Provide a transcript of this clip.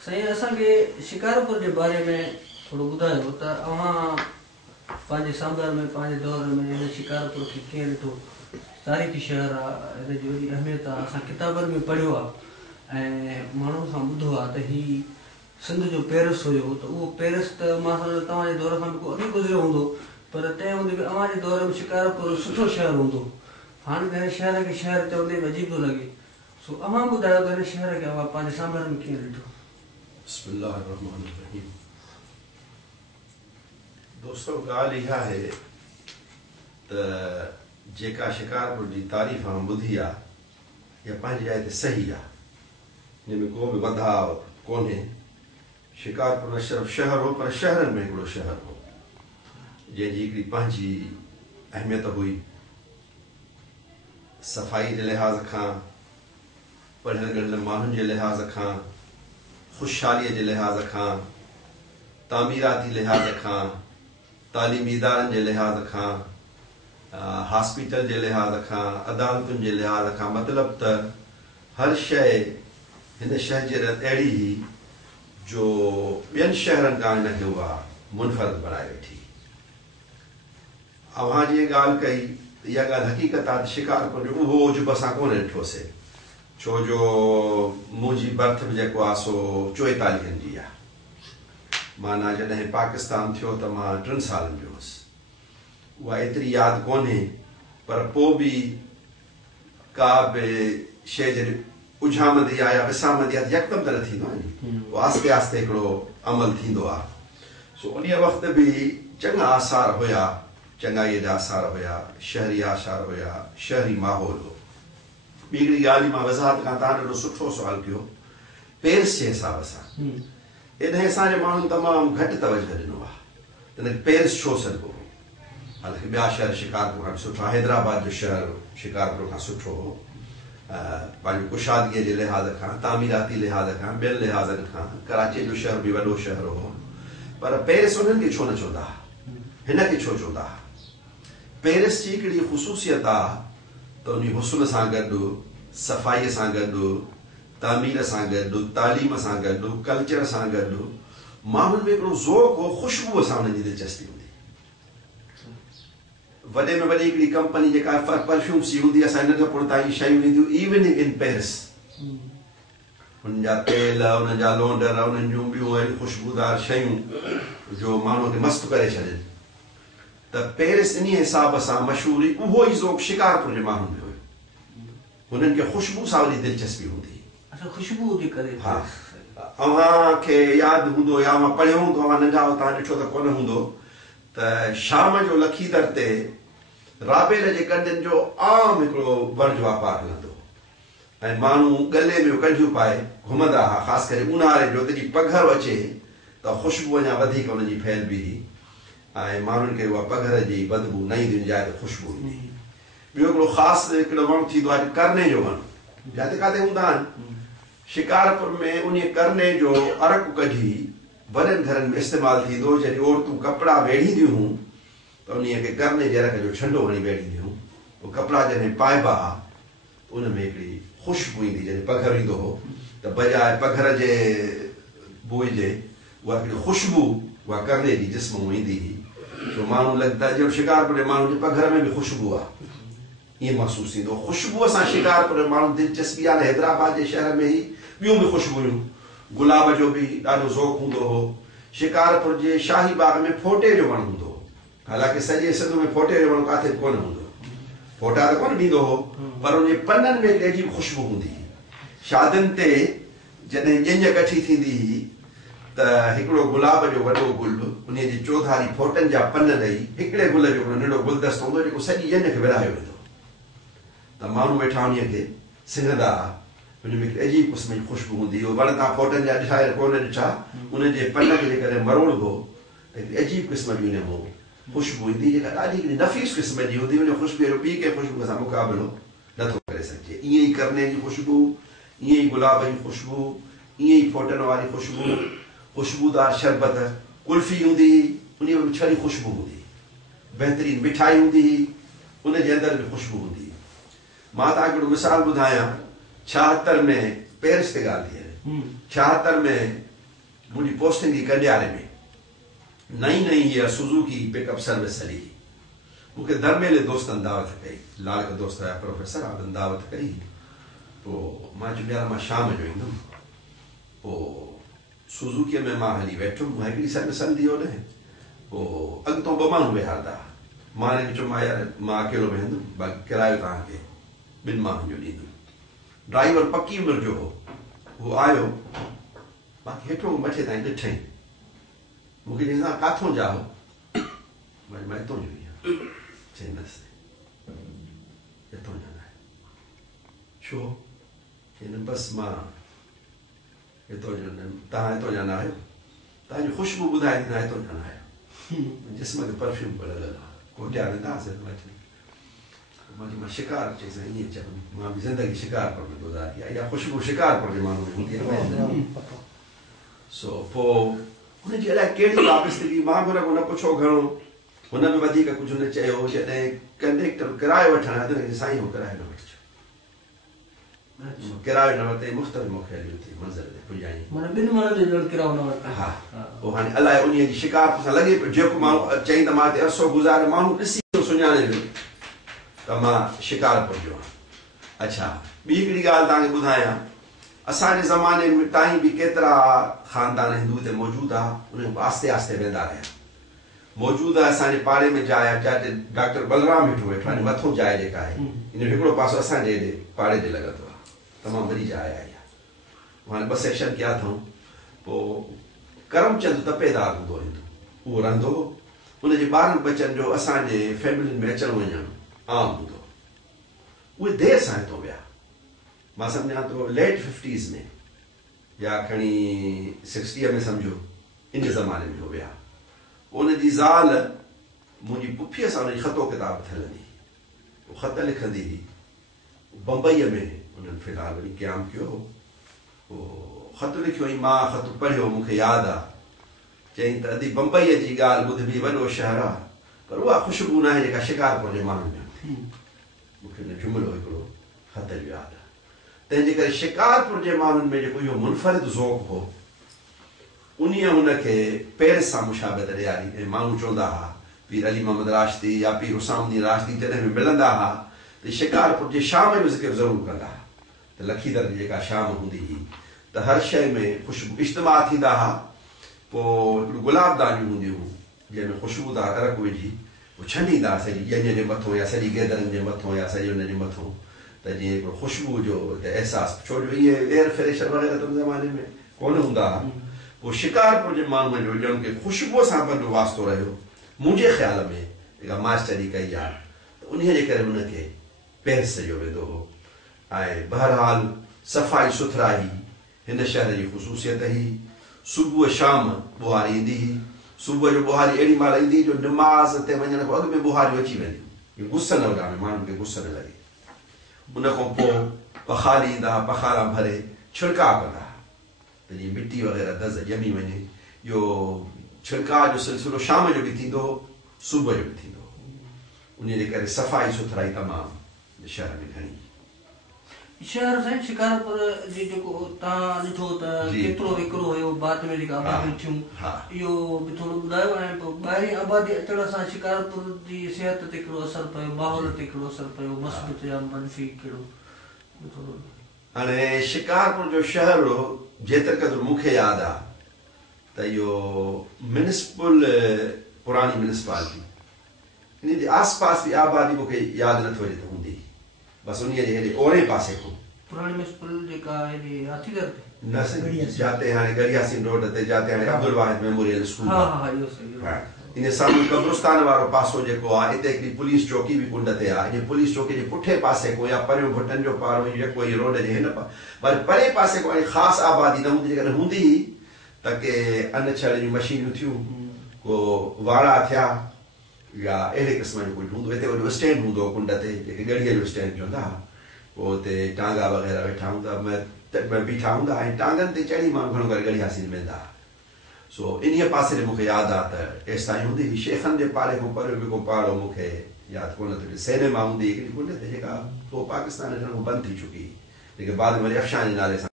साईं असांखे शिकारपुर जे बारे में थोरो ॿुधायो त अव्हां पंहिंजे सांभर में पंहिंजे दौर में हिन शिकारपुर खे कीअं ॾिठो? तारीख़ी शहर आहे, हिन जी वॾी अहमियत आहे, असां किताबनि में पढ़ियो आहे ऐं माण्हुनि खां ॿुधो आहे त हीउ सिंध जो पेरिस हुयो, त उहो पेरिस त मां सम्झो तव्हांजे दौर खां बि को अॻु गुज़रियो हूंदो, पर तंहिं हूंदे बि अव्हांजे दौर में शिकारपुर सुठो शहर हूंदो। हाणे त हिन शहर खे शहर चवंदे बि अजीब थो लॻे। सो अव्हां ॿुधायो त हिन शहर खे अव्हां पंहिंजे सांभर में कीअं ॾिठो? बिस्मिल्लाहिर्रहमानिर्रहीम। दोस्तों, ॻाल्हि इहा आहे त जेका शिकारपुर जी तारीफ़ हाणे ॿुधी आहे इहा पंहिंजी जाइ ते सही आहे, हिन में को बि वधाउ कोन्हे। शिकारपुर न सिर्फ़ु शहर हो, पर शहरनि में हिकिड़ो शहर हो जंहिंजी हिकिड़ी पंहिंजी अहमियत हुई। सफ़ाई जे लिहाज़ खां, पढ़ियल ॻढ़ियल माण्हुनि जे लिहाज़ खां, ख़ुशहालीअ जे लिहाज़ खां, तामीराती लिहाज़ खां, तालीमी इदारनि जे लिहाज़ खां, हॉस्पिटल जे लिहाज़ खां, अदालतुनि जे लिहाज़ खां, मतिलबु त हर शइ हिन शहर जे अहिड़ी ही जो ॿियनि शहरनि खां हिनखे उहा मुनफ़रद बणाए वेठी। अव्हां जीअं ॻाल्हि कई त इहा ॻाल्हि हक़ीक़त आहे त शिकारपुर जो उहो उजुब असां कोन ॾिठोसीं, छो जो मुंहिंजी बर्थ बि जेको आहे सो 44 जी आहे। माना जॾहिं पाकिस्तान थियो त मां 3 सालनि जो हुउसि। उहा एतिरी यादि कोन्हे, पर पोइ बि का बि शइ जॾहिं उझामंदी आहे या विसामंदी आहे त यकदमि त न थींदो आहे नी, उहो आस्ते आस्ते हिकिड़ो अमल थींदो आहे। सो उन वक़्त बि चङा आसार हुया, चङाईअ जा आसार हुया, शहरी आसार हुया, शहरी माहौल हो। ॿी हिकिड़ी ॻाल्हि मां वज़ाहत खां तव्हां ॾाढो सुठो सुवालु कयो। पेरिस जे हिसाब सां इनखे असांजे माण्हुनि तमामु घटि तवजो ॾिनो आहे त हिनखे पेरिस छो सॾिबो हो। हालांकि ॿिया शहर शिकारपुर खां बि सुठा, हैदराबाद जो शहर शिकारपुर खां सुठो हो, पंहिंजी कुशादगीअ जे लिहाज़ खां, तामीराती लिहाज़ खां, ॿियनि लिहाज़नि खां। कराची जो शहर बि वॾो शहर हो, पर पेरिस उन्हनि खे छो न चवंदा हुआ, हिनखे छो चवंदा हुआ? पेरिस जी हिकिड़ी ख़ुसूसियत आहे त उन हुस्न सां गॾु, सफ़ाईअ सां गॾु, तामीर सां गॾु, तालीम सां गॾु, कल्चर सां गॾु माण्हुनि में हिकिड़ो ज़ौक़ हो, ख़ुशबूअ सां हुननि जी दिलचस्पी हूंदी। वॾे में वॾी हिकिड़ी कंपनी जेका परफ्यूम्स जी हूंदी, असां नंढपण ताईं शयूं ईंदियूं इवनिंग इन पेरिस, हुननि जा तेल, हुननि जा लौंडर, हुननि जूं ॿियूं अहिड़ियूं ख़ुशबूदार शयूं जो माण्हूअ खे मस्तु करे छॾनि। त पेरिस इन हिसाब सां मशहूर हुई। उहो ई ज़ौक़ शिकारपुर जे माण्हुनि में हुयो, हुननि खे ख़ुशबू सां वॾी दिलचस्पी हूंदी। ख़ुशबू जे करे। हा, अव्हांखे यादि हूंदो या मां पढ़ियो हूंदो, अव्हां नंढा हो, तव्हां ॾिठो त कोन हूंदो, त शाम जो लखीदर ते राबेल जे कंडनि जो आम हिकिड़ो वर्ज वापारु हलंदो ऐं माण्हू गले में कंढियूं पाए घुमंदा हुआ। ख़ासि करे ऊन्हारे जो तॾहिं पघर अचे त ख़ुशबू अञा वधीक हुनजी फैलिबी हुई ऐं माण्हुनि खे उहा पघर जी बदबू न ईंदी हुन जाइ ते ख़ुशबू ईंदी। ॿियो हिकिड़ो ख़ासि हिकिड़ो वणु थींदो आहे करने जो वणु, जिते किथे हूंदा आहिनि। शिकारपुर में उन करने जो अरक कढी वॾनि घरनि में इस्तेमालु थींदो। जॾहिं औरतूं कपिड़ा वेढ़ींदियूं हुयूं त उन खे करने जे अरक जो छंडो हणी वेढ़ींदियूं हुयूं। उहे कपिड़ा जॾहिं पाइबा उन में हिकिड़ी ख़ुशबू ईंदी। जॾहिं पघर ईंदो हो त बजाए पघर जे बूइ जे उहा हिकिड़ी ख़ुशबू उहा करने जी जिस्म में ईंदी हुई। सो माण्हू लॻंदा ॼण शिकारपुर जे माण्हू जे पघर में बि ख़ुशबू आहे, ईअं महसूसु थींदो। ख़ुशबूअ सां शिकारपुर जे माण्हू दिलचस्पी आहे। हैदराबाद जे शहर में ई ॿियूं बि ख़ुशबूयूं, गुलाब जो बि ॾाढो ज़ौक़ हूंदो हो। शिकारपुर जे शाही बाग में फोटे जो वणु हूंदो हो। हालांकि सॼे सिंध में फोटे जो वणु किथे बि कोन हूंदो, फोटा त कोन ॾींदो हो, पर उन पननि में हिकिड़ी ख़ुशबू हूंदी हुई। शादियुनि ते जॾहिं ॼञ कठी थींदी हुई त हिकिड़ो गुलाब जो वॾो गुल, उन जी चौधारी फोटनि जा पन ॾेई हिकिड़े गुल जो हिकिड़ो नंढो गुलदस्तो हूंदो जेको सॼी ॼञ खे विरहायो वेंदो। त माण्हू वेठा उन खे सिंघंदा, हुन में हिकिड़ी अजीब क़िस्म जी ख़ुशबू हूंदी। उहो वण तव्हां फोटनि जा ॾिठा कोन ॾिठा, उनजे पन खे जेकॾहिं मरोड़बो त हिकिड़ी अजीब क़िस्म जी हुन में ख़ुशबू ईंदी, जेका ॾाढी हिकिड़ी नफ़ीस क़िस्म जी हूंदी। उन ख़ुशबू जो ॿी कंहिं ख़ुशबू सां मुक़ाबिलो नथो करे सघिजे। ईअं ई करने जी ख़ुशबू, ईअं ई गुलाब जी ख़ुशबू, ईअं ई फोटनि वारी ख़ुशबू, ख़ुशबूदार शरबत, कुल्फी हूंदी हुई, उन में छड़ी ख़ुशबू हूंदी। बहितरीन मिठाई हूंदी हुई, उनजे अंदरि बि ख़ुशबू हूंदी। मां तव्हांखे हिकिड़ो मिसाल ॿुधायां। 76 में पेरिस ते ॻाल्हि थी आहे, 76 में मुझी पोस्टिंग की कंडियाले में नई नई ये सुजुकी पिकअप सर्विस हली मुझे दरमेले दोस्तन दावत कई लाल का दोस्त आया प्रोफेसर आदन दावत कई तो मां जो यार मां शाम जो इंदुम ओ सुजुकी में मां हली बैठो मुझे हिकिड़ी सर्विस हलंदी हो ने ओ अॻितो ॿ माण्हू वेहार था मां ने चयो मां यार मां अकेलो वेहंदुमि बाक़ी किरायो तव्हांखे ॿिनि माण्हुनि जो ॾींदुमि ड्राइवर पकी उमिरि जो हो वो आयो बाक़ी हेठो मथे ताईं ॾिठई मूंखे चईं काथों जा हो मैं हितों जो ई आहियां चईंदसि हितों जा न आहे छो चईं बसि मां हितों जो न तव्हां हितों जा न आहियो तव्हांजी ख़ुशबू ॿुधाए थी हितों जा न आहियो जिस्म ते परफ्यूम पियो लॻल आहे कोटिया वेंदासीं मां शिकार चईं ईअं चवंदुमि मां बि ज़िंदगी शिकारपुर में गुज़ारी आहे इहा ख़ुशबू शिकारपुर जे माण्हू में हूंदी आहे सो पोइ हुनजी अलाए कहिड़ी वापसी मां बि न पुछो घणो हुन में वधीक कुझु न चयो जॾहिं कंडक्टर किरायो वठणु आयो त साईं हो किरायो न वठिजो किरायो न वरितई मुख़्तलिफ़ मूंखे हली थी मंज़िल ते पुॼाई हा पोइ हाणे अलाए उन जी शिकारपुर सां लॻे पियो जेको माण्हू चईं त मां हिते अरसो गुज़ारे माण्हू ॾिसी सुञाणे वियो त मां शिकारपुर जो आहियां अच्छा ॿी हिकिड़ी ॻाल्हि तव्हांखे ॿुधायां असांजे ज़माने में ताईं बि केतिरा ख़ानदान हिंदू हिते मौजूदु आहे उन आस्ते आस्ते वेंदा रहिया मौजूदु आहे असांजे पाड़े में जाइ आहे जिते डॉक्टर बलराम वेठो वेठो आहे मथो जाइ जेका आहे इन हिकिड़ो पासो असांजे हेॾे पाड़े ते लॻंदो आहे तमामु वॾी जाइ आहे इहा हाणे 2 सेक्शन कया अथऊं पोइ करमचंद तपेदार हूंदो हिंदू उहो रहंदो उनजे ॿारनि बचनि जो असांजे फैमिलियुनि में अचणु वञणु आम हूंदो उहे देरि सां हितो विया मां सम्झां थो लेट 50s में या खणी 60 में सम्झो इन ज़माने में हो विया उनजी ज़ाल मुंहिंजी पुफीअ सां उनजी ख़तो किताब थियल हुई ख़त लिखंदी हुई बम्बईअ में उन्हनि फ़िलहाल वरी क़याम कयो उहो ख़त लिखियो हुई मां ख़त पढ़ियो मूंखे यादि आहे चईं त अदी बम्बईअ जी ॻाल्हि ॿुधबी वॾो शहर आहे पर उहा ख़ुशबू न आहे जेका शिकारपुर जे माण्हुनि जो मूंखे न जुमिलो हिकिड़ो ख़त जो यादि आहे तंहिंजे करे शिकारपुर जे माण्हुनि में जेको इहो मुनफ़रिद ज़ौक़ हो उन हुनखे पेरिस सां मुशाबत ॾियारी ऐं माण्हू चवंदा हुआ पीर अली मोहम्मद राशिदी या पीर हुसामुद्दीन राशिदी जॾहिं बि मिलंदा हुआ त शिकारपुर जे शाम जो ज़िक्र ज़रूरु कंदा हुआ त लखीदर जी जेका शाम हूंदी हुई त हर शइ में ख़ुशबू इज्तिमा थींदा हुआ पोइ गुलाब दानियूं हूंदियूं हुयूं जंहिंमें ख़ुशबूदार अरक विझी पोइ छंडींदा सॼी ॼञ जे मथां या सॼी गेदरनि जे मथां या सॼे हुन जे मथां त जीअं हिकिड़ो ख़ुशबू जो अहसासु छो जो इहे एयर फ्रेशर वग़ैरह त ज़माने में कोन हूंदा हुआ पोइ शिकारपुर जे माण्हुनि जो ॼण खे ख़ुशबूअ सां गॾु वास्तो रहियो मुंहिंजे ख़्याल में जेका मास्टरी कई आहे त उन जे करे हुनखे पेरिस सॼो वेंदो हो ऐं बहरहाल सफ़ाई सुथराई हिन शहर जी ख़ुशूसियत हुई सुबुह शाम ॿुहारी ईंदी हुई सुबुह जो ॿुहारी अहिड़ी महिल ईंदी जो निमाज़ ते वञण खां अॻु में ॿुहारियूं अची वेंदियूं गुस्स न उॾामे माण्हुनि खे गुस्स न लॻे उन खां पोइ पखाली ईंदा पखाला भरे छिड़काव कंदा त जीअं मिटी वग़ैरह दज़ ॼमी वञे इहो छिड़काव जो सिलसिलो शाम जो बि थींदो सुबुह जो बि थींदो उन जे करे सफ़ाई सुथराई तमामु शहर में घणी शहर साईं शिकारपुर जी जेको तव्हां ॾिठो त केतिरो विकिरो हुयो बाद में जेका आबादियूं थियूं इहो बि थोरो ॿुधायो ऐं पोइ ॿाहिरीं आबादी अचण सां शिकारपुर जी सिहत ते कहिड़ो असरु पियो माहौल ते कहिड़ो असरु पियो मस्बत या मनफ़ी कहिड़ो हाणे शिकारपुर जो शहर जेतिरे क़दुरु मूंखे यादि आहे त इहो म्युनिसिपल पुराणी म्युनिसिपालिटी इन जे आस पास जी आबादी मूंखे यादि नथो अचे त हूंदी बसि उन जे हेॾे ओड़े पासे खां पुराणी म्युनिसिपल जेका हेॾे हाथीदर ते न जिते हाणे गरियासीन रोड ते जिते हाणे अब्दुल वाहिद मेमोरियल स्कूल इन साम्हूं कब्रिस्तान वारो पासो जेको आहे हिते हिकिड़ी पुलिस चौकी बि कुंड ते आहे इन पुलिस चौकी जे पुठे पासे को या परियों भुटनि जो पारो जेको इहो रोड जे हिन वरी परे पासे को ख़ासि आबादी न हूंदी जेकॾहिं हूंदी त के अन छड़ जूं मशीनियूं थियूं को वाड़ा थिया या अहिड़े क़िस्म जो कुझु हूंदो हिते वॾो स्टैंड हूंदो कुंड ते जेके गड़ीअ जो स्टैंड चवंदा पोइ हुते टांगा वग़ैरह वेठा हूंदा बीठा हूंदा ऐं टांगनि ते चढ़ी माण्हू घणो करे गड़ियासीन वेंदा सो इन पासे ते मूंखे यादि आहे त एसि ताईं हूंदी हुई शेखनि जे पाड़े खां परियो बि को पाड़ो मूंखे यादि कोन थो सिनेमा हूंदी हिकिड़ी कुंड ते जेका पोइ पाकिस्तान खां बंदि थी चुकी जेके बाद में वरी अफ़शान जे नाले सां